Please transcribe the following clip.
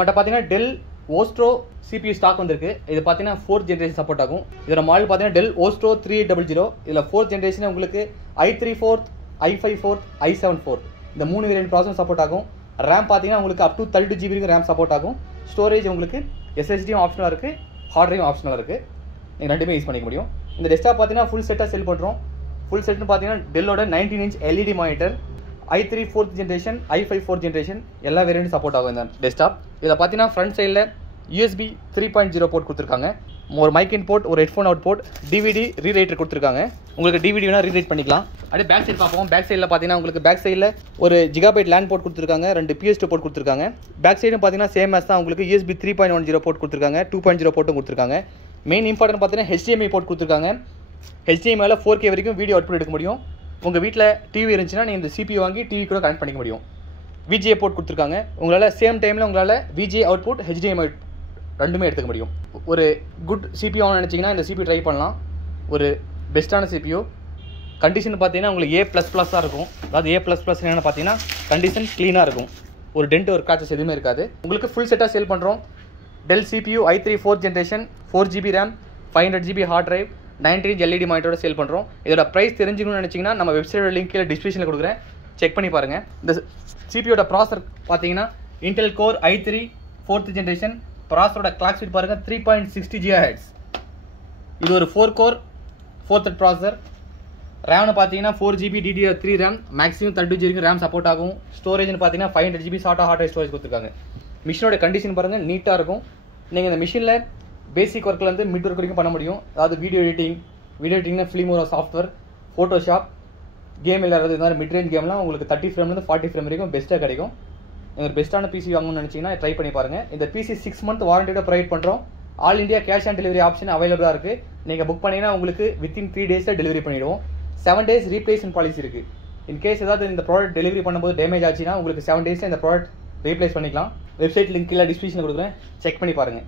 நம்மகிட்ட பார்த்தீங்கன்னா Dell Vostro CPU stock வந்திருக்கு. இது பார்த்தீங்கன்னா 4th ஜெனரேஷன் சப்போர்ட் ஆகும். இதோட மாடல் பார்த்தீங்கன்னா Dell Vostro 3800. இதில் 4th ஜெனரேஷன் உங்களுக்கு i3 4th, i5 4th, i7 4th இந்த 3 வேரியன்ட் ப்ராசஸர் சப்போர்ட் ஆகும். RAM பார்த்தீங்கன்னா உங்களுக்கு up to 32 GB RAM support ஆகும். ஸ்டோரேஜ் உங்களுக்கு SSDயும் ஆப்ஷனலாக இருக்குது, ஹார்ட் டிரைவும் ஆப்ஷனலாக இருக்குது. நீங்கள் ரெண்டுமே யூஸ் பண்ணிக்க முடியும். இந்த டெஸ்க்டாப் பார்த்தீங்கன்னா ஃபுல் செட்டாக செல் பண்ணுறோம். ஃபுல் செட்னு பார்த்தீங்கன்னா டெல்லோட 19 inch LED monitor, i3 4th generation, i5 4th generation எல்லா வேரியண்ட்டும் சப்போர்ட் ஆகும் இந்த டெஸ்க்டாப். இதில் பார்த்தீங்கன்னா ஃப்ரண்ட் சைடில் USB 3.0 போர்ட் கொடுத்துருக்காங்க. ஒரு மைக் இன் போர்ட், ஒரு ஹெட்ஃபோன் அவுட் போர்ட், DVD ரீரைட்டர் கொடுத்துருக்காங்க. உங்களுக்கு DVD வேணால் ரீரைட் பண்ணிக்கலாம். அப்படியே பேக் சைடு பார்ப்போம். பேக் சைடில் பார்த்தீங்கன்னா உங்களுக்கு பேக் சைடில் ஒரு ஜிகாபைட் லேண்ட் போர்ட் கொடுத்துருக்காங்க, 2 PS2 போர்ட் கொடுத்துருக்காங்க. பேக் சைடும் பார்த்தீங்கன்னா சேம் மேஸ் தான், உங்களுக்கு USB 3.10 போர்ட் கொடுத்துருக்காங்க, 2.0 போர்ட்டும் கொடுத்துருக்காங்க. மெயின் இம்பார்ட்டன்ட் பார்த்தீங்கன்னா HDMI போர்ட் கொடுத்துருக்காங்க. HDMI 4K வரைக்கும் வீடியோ அவுட்புட் எடுக்க முடியும். உங்கள் வீட்டில் டிவி இருந்துச்சுன்னா நீங்கள் இந்த CPU வாங்கி டிவி கூட கனெக்ட் பண்ணிக்க முடியும். VGA போர்ட் கொடுத்துருக்காங்க. உங்களால் சேம் டைமில் உங்களால் VGA அவுட்புட், HDMI ரெண்டுமே எடுத்துக்க முடியும். ஒரு குட் CPU ஆகணும்னு நினச்சிங்கன்னா இந்த CPU ட்ரை பண்ணலாம். ஒரு பெஸ்ட்டான CPU. கண்டிஷன் பார்த்தீங்கன்னா உங்களுக்கு A++ இருக்கும். அதாவது A++ என்னென்னு பார்த்தீங்கன்னா கண்டிஷன் க்ளீனாக இருக்கும். ஒரு டென்ட், ஒரு கிராச்சஸ் எதுவுமே இருக்காது. உங்களுக்கு ஃபுல் செட்டாக சேல் பண்ணுறோம். Dell CPU i3 4th generation, 4GB RAM, 500GB hard drive, 19 inch LED மானிட்டரோட சேல் பண்ணுறோம். இதோட ப்ரைஸ் தெரிஞ்சுக்கணும்னு நினச்சிங்கன்னா நம்ம வெப்சைட்டோட லிங்க் கீழே டிஸ்கிரிப்ஷனில் கொடுக்குறேன், செக் பண்ணி பாருங்கள். இந்த CPUவோட ப்ராசர் பார்த்தீங்கன்னா Intel Core i3 4th generation. ப்ராசரோட கிளாக் ஸ்பீட் பாருங்கள் 3.60 GHz. இது ஒரு 4 கோர் 4th ப்ராசர். ரேம்னு பார்த்தீங்கன்னா 4GB DDR3 RAM, maximum 32 GB RAM support ஆகும். ஸ்டோரேஜ்னு பார்த்தீங்கன்னா 500GB SATA hard drive storage கொடுத்துருக்காங்க. மிஷினோட கண்டிஷன் பாருங்கள் நீட்டாக இருக்கும். நீங்கள் இந்த மிஷினில் பேசிக் ஒர்க்லேருந்து மிட் ஒர்க் வரைக்கும் பண்ண முடியும். அதாவது வீடியோ எடிட்டிங்னா ஃபிலிமோரா சாஃப்ட்வேர், ஃபோட்டோஷாப், கேம் விளையாடுறது, இந்த மாதிரி மிட் ரேஞ்ச் கேம்லாம் உங்களுக்கு 30 ஃப்ரேம்லேருந்து 40 ஃப்ரேம் வரைக்கும் பெஸ்ட்டாக கிடைக்கும். நீங்கள் பெஸ்ட்டான PC வாங்கணும்னு நினச்சிங்கன்னா ட்ரை பண்ணி பாருங்கள். இந்த PC 6 month வாரண்டியோட ப்ரொவைட் பண்ணுறோம். All India cash on delivery option அவைலபிளாக இருக்குது. நீங்கள் புக் பண்ணிங்கன்னா உங்களுக்கு வித்தின் 3 days டெலிவரி பண்ணிவிடுவோம். 7 days ரீப்ளேஸ்மெண்ட் பாலிசி இருக்குது. இன்கேஸ் ஏதாவது இந்த ப்ராடக்ட் டெலிவரி பண்ணும்போது டேமேஜ் ஆச்சுன்னா உங்களுக்கு 7 days இந்த ப்ராடக்ட் ரீப்ளேஸ் பண்ணிக்கலாம். வெப்சைட் லிங்க் கீழே டிஸ்கிரிப்ஷனில் கொடுக்குறேன், செக் பண்ணி பாருங்கள்.